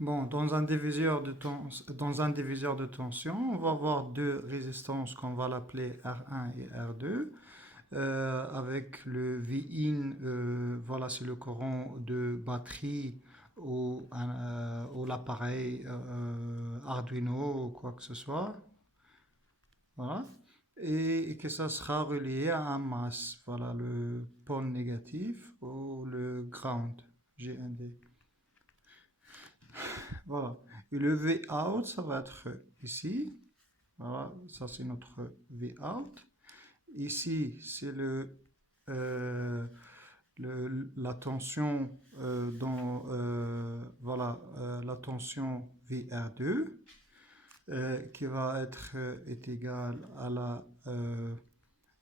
Bon, dans un diviseur de tension, on va avoir deux résistances qu'on va l'appeler R1 et R2. Avec le V-in, voilà, c'est le courant de batterie ou l'appareil Arduino ou quoi que ce soit. Voilà. Et que ça sera relié à un masse, voilà, le pôle négatif ou le ground, GND. Voilà. Et le V-out, ça va être ici. Voilà, ça c'est notre V-out. Ici, c'est euh, la tension voilà, la tension VR2 qui va être est égale à la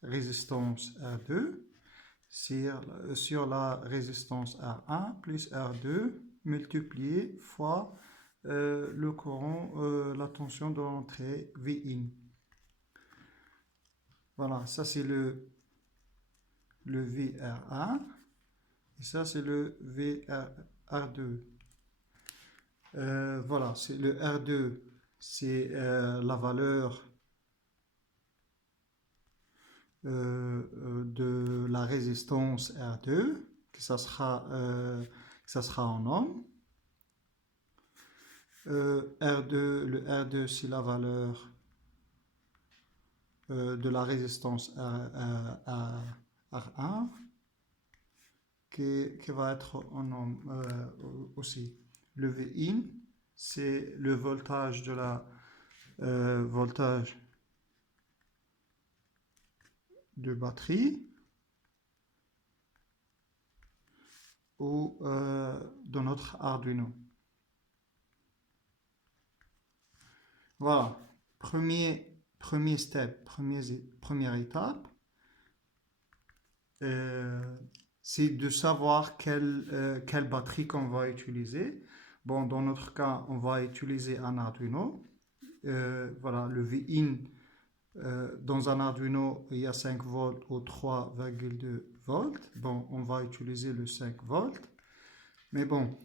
résistance R2 sur la résistance R1 plus R2 multiplié fois le courant, la tension de l'entrée Vin. Voilà, ça c'est le VR1 et ça c'est le VR2. Voilà, c'est le R2, c'est la valeur de la résistance R2, que ça sera en ohms. Le R2, c'est la valeur de la résistance R1 qui va être en ohms aussi. Le Vin, c'est le voltage de la voltage de batterie ou de notre Arduino. Voilà, premier step, première étape, euh, c'est de savoir quelle batterie qu'on va utiliser. Bon, dans notre cas, on va utiliser un Arduino. Voilà, le Vin, dans un Arduino, il y a 5 volts ou 3,2 volts. Bon, on va utiliser le 5 volts. Mais bon,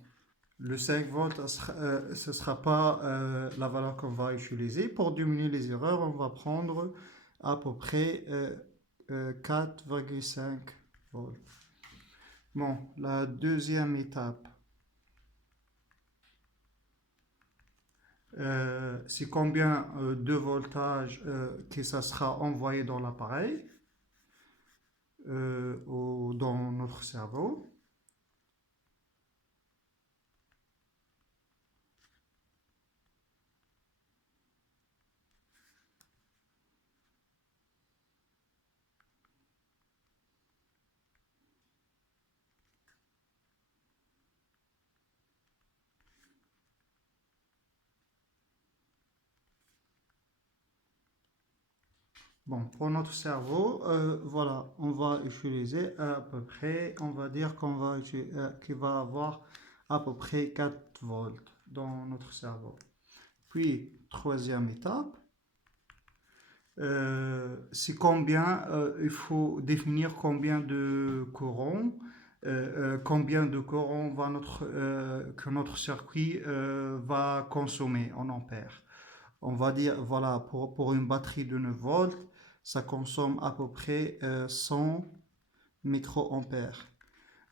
le 5 volts, ce ne sera pas la valeur qu'on va utiliser. Pour diminuer les erreurs, on va prendre à peu près 4,5 volts. Bon, la deuxième étape, c'est combien de voltage que ça sera envoyé dans l'appareil ou dans notre cerveau. Bon, pour notre cerveau, voilà, on va utiliser à peu près, on va dire qu'il va avoir à peu près 4 volts dans notre cerveau. Puis, troisième étape, c'est combien, il faut définir combien de courant que notre circuit va consommer en ampères. On va dire, voilà, pour une batterie de 9 volts, ça consomme à peu près 100 microampères.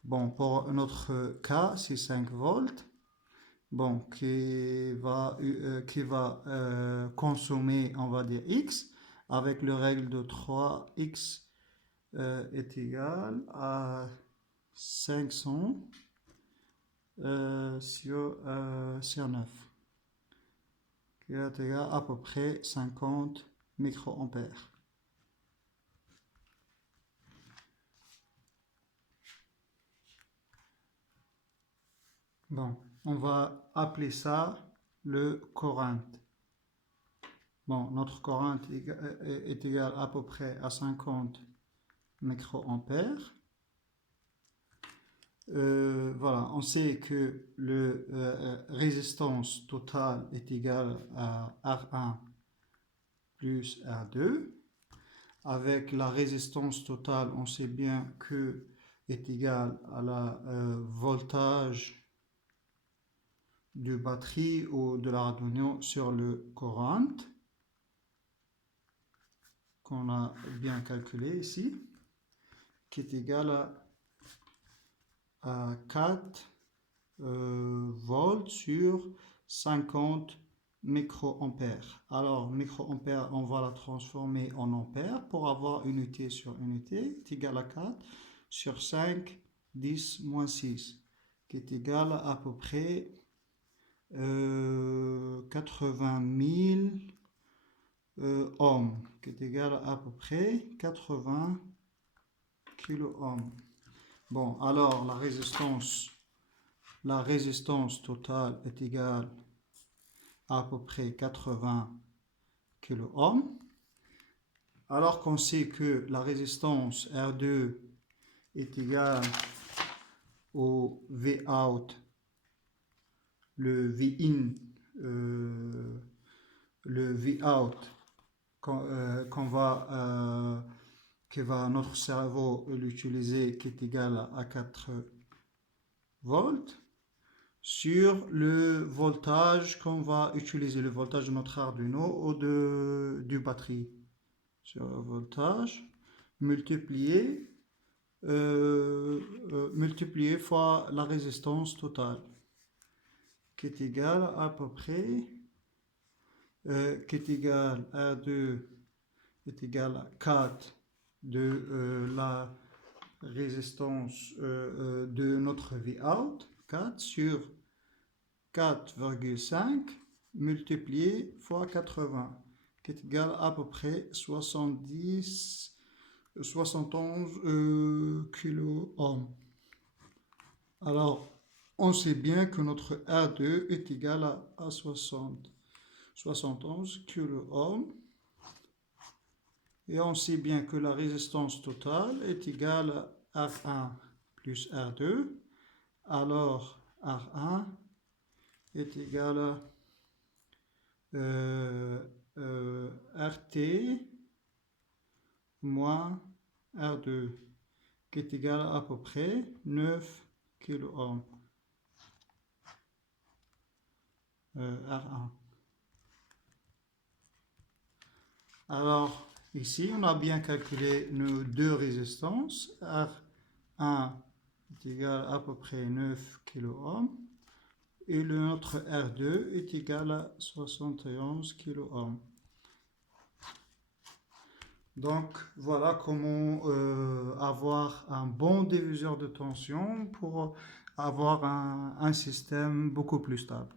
Bon, pour notre cas, c'est 5 volts. Bon, qui va consommer, on va dire X, avec le règle de 3X est égal à 500 sur 9, qui est égal à peu près 50 microampères. Bon, on va appeler ça le courant. Bon, notre courant est égal à peu près à 50 microampères. Voilà, on sait que la résistance totale est égale à R1 plus R2. Avec la résistance totale, on sait bien que est égale à la voltage de batterie ou de l'Arduino sur le courant qu'on a bien calculé ici, qui est égal à 4 volts sur 50 microampères. Alors, microampères, on va la transformer en ampères pour avoir unité sur unité, est égal à 4 sur 5, 10 moins 6, qui est égal à peu près 80 000 ohms, qui est égal à peu près 80 kilo-ohms. Bon, alors la résistance totale est égale à peu près 80 kilo-ohms. Alors qu'on sait que la résistance R2 est égale au Vout, le Vin, le Vout que va notre cerveau l'utiliser, qui est égal à 4 volts, sur le voltage qu'on va utiliser, le voltage de notre Arduino ou du batterie. Sur le voltage multiplié fois la résistance totale, qui est égale à peu près, qui est égal à R2 est égal à 4 de la résistance de notre Vout, 4 sur 4,5 multiplié fois 80, qui est égal à peu près 71 kilo-ohms. Alors, on sait bien que notre R2 est égal à 71 kilo-ohms. Et on sait bien que la résistance totale est égale à R1 plus R2. Alors, R1 est égal à RT moins R2, qui est égal à peu près 9 kilo-ohms. R1. Alors, ici, on a bien calculé nos deux résistances. R1 est égal à peu près 9 kilo-ohms et notre R2 est égal à 71 kilo-ohms. Donc, voilà comment avoir un bon diviseur de tension pour avoir un système beaucoup plus stable.